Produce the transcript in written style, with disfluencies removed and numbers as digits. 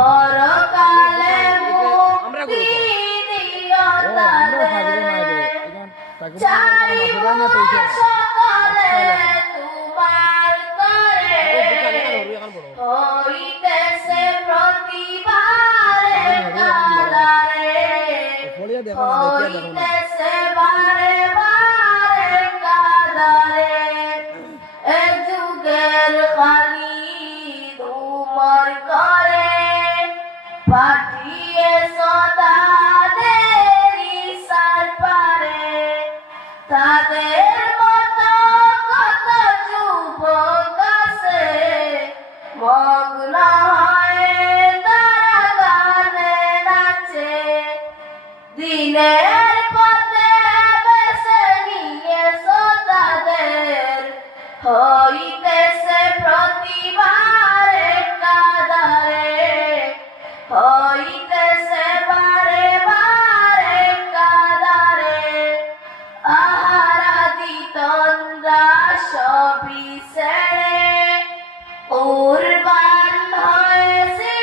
পরকালে মুক্তি দিও তাদের, চাইব সকলে তোমার তরে, হইতেছে প্রতিবারে কাদারে, হইতেছে বারে বারে কাদারে, এ যুগের খালি তোমার করে পাঠিয়ে সদাদের ইসার পারে, তাদের মতো কত যুবক আছে মগ্ন হয়ে তারা গানে নাচে, দিনের পথে বেছে নিয়ে সদাদের, হইতেছে প্রতিবারে কাদারে, হইতেছে বারে বারে কাদারে, আহারাদি তন্দ্রা সবই ছেড়ে উর্বাণ হয়েছে